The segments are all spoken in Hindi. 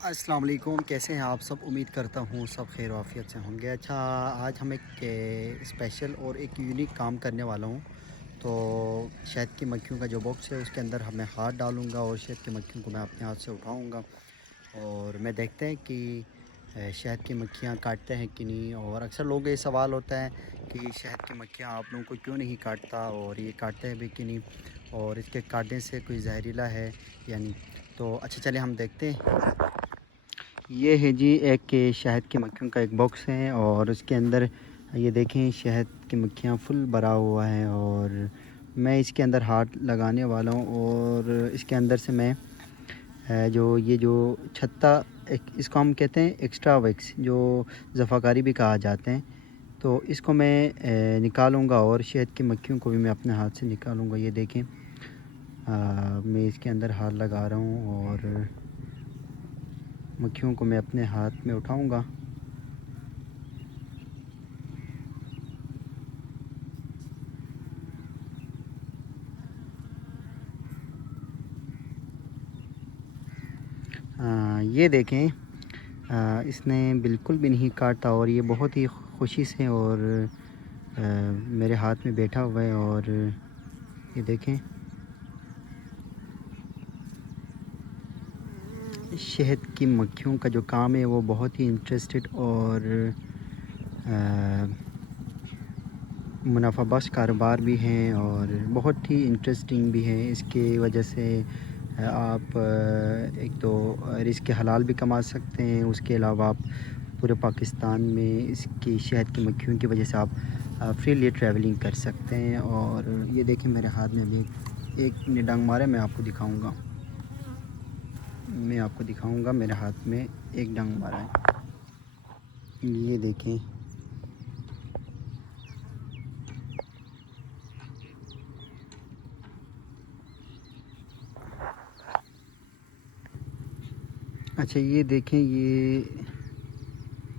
अस्सलाम वालेकुम, कैसे हैं आप सब। उम्मीद करता हूँ सब खैर आफियत से होंगे। अच्छा, आज हम एक स्पेशल और एक यूनिक काम करने वाला हूँ। तो शहद की मक्खियों का जो बॉक्स है उसके अंदर मैं हाथ डालूँगा और शहद की मक्खियों को मैं अपने हाथ से उठाऊँगा और मैं देखते हैं कि शहद की मक्खियाँ काटते हैं कि नहीं। और अक्सर लोगों का ये सवाल होता है कि शहद की मक्खियाँ आप लोगों को क्यों नहीं काटता और ये काटते हैं भी कि नहीं, और इसके काटने से कोई जहरीला है या नहीं। तो अच्छा, चलिए हम देखते हैं। ये है जी एक शहद की मक्खियों का एक बॉक्स है और उसके अंदर ये देखें शहद की मक्खियाँ फुल भरा हुआ है। और मैं इसके अंदर हाथ लगाने वाला हूँ और इसके अंदर से मैं जो ये जो छत्ता एक इसको हम कहते हैं एक्स्ट्रा वैक्स, जो ज़फ़ाकारी भी कहा जाते हैं। तो इसको मैं निकालूंगा और शहद की मक्खियों को भी मैं अपने हाथ से निकालूंगा। ये देखें, मैं इसके अंदर हाथ लगा रहा हूँ और मक्खियों को मैं अपने हाथ में उठाऊंगा। ये देखें, इसने बिल्कुल भी नहीं काटा और ये बहुत ही खुशी से और मेरे हाथ में बैठा हुआ है। और ये देखें, शहद की मक्खियों का जो काम है वो बहुत ही इंटरेस्टेड और मुनाफाबख्श कारोबार भी हैं और बहुत ही इंटरेस्टिंग भी है। इसके वजह से आप एक तो रिज़्क़ हलाल भी कमा सकते हैं, उसके अलावा आप पूरे पाकिस्तान में इसकी शहद की मक्खियों की वजह से आप फ्रीली ट्रैवलिंग कर सकते हैं। और ये देखें मेरे हाथ में अभी एक ने डंग मारा, मैं आपको दिखाऊंगा मेरे हाथ में एक डंग मारा है। ये देखें, अच्छा ये देखें, ये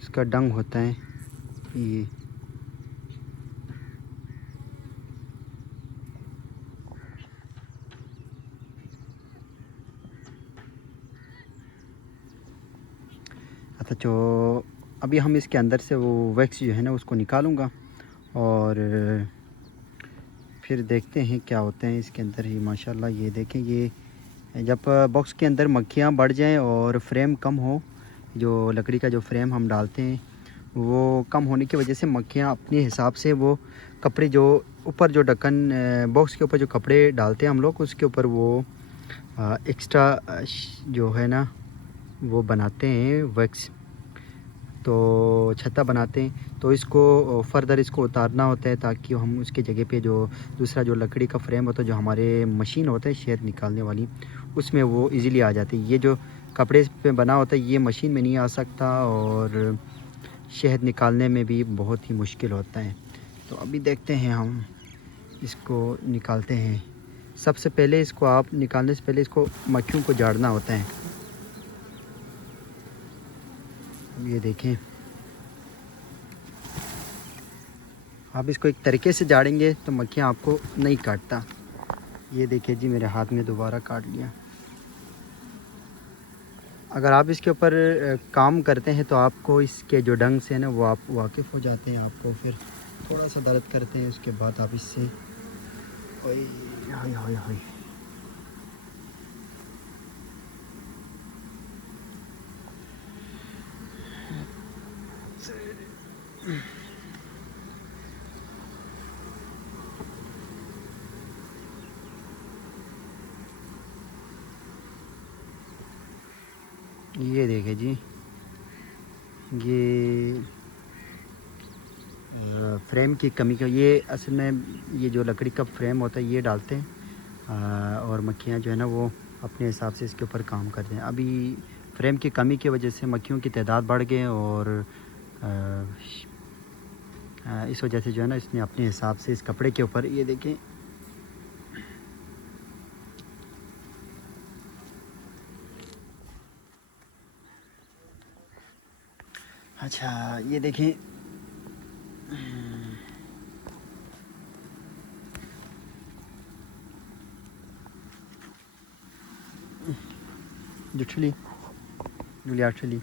इसका डंग होता है ये। अच्छा, जो अभी हम इसके अंदर से वो वैक्स जो है ना उसको निकालूंगा और फिर देखते हैं क्या होते हैं इसके अंदर ही। माशाल्लाह ये देखें, ये जब बॉक्स के अंदर मक्खियाँ बढ़ जाएं और फ्रेम कम हो, जो लकड़ी का जो फ्रेम हम डालते हैं वो कम होने की वजह से मक्खियाँ अपने हिसाब से वो कपड़े जो ऊपर जो ढक्कन बॉक्स के ऊपर जो कपड़े डालते हैं हम लोग उसके ऊपर वो एक्स्ट्रा जो है ना वो बनाते हैं वैक्स, तो छत्ता बनाते हैं। तो इसको फर्दर इसको उतारना होता है ताकि हम उसके जगह पे जो दूसरा जो लकड़ी का फ्रेम होता है, जो हमारे मशीन होता है शहद निकालने वाली, उसमें वो इजीली आ जाती है। ये जो कपड़े पे बना होता है ये मशीन में नहीं आ सकता और शहद निकालने में भी बहुत ही मुश्किल होता है। तो अभी देखते हैं हम इसको निकालते हैं। सबसे पहले इसको आप निकालने से पहले इसको मक्खियों को झाड़ना होता है। अब ये देखें, आप इसको एक तरीके से झाड़ेंगे तो मक्खियाँ आपको नहीं काटता। ये देखिए जी, मेरे हाथ में दोबारा काट लिया। अगर आप इसके ऊपर काम करते हैं तो आपको इसके जो ढंग से ना वो आप वाकिफ़ हो जाते हैं। आपको फिर थोड़ा सा दर्द करते हैं, उसके बाद आप इससे ओए हाय हाय हाय। ये देखिए जी, ये फ्रेम की कमी का, ये असल में ये जो लकड़ी का फ्रेम होता है ये डालते हैं और मक्खियाँ जो है ना वो अपने हिसाब से इसके ऊपर काम करते हैं। अभी फ्रेम की कमी की वजह से मक्खियों की तादाद बढ़ गए और इस वजह से जो है ना इसने अपने हिसाब से इस कपड़े के ऊपर, ये देखें, अच्छा ये देखें, जुठली जूलिया चली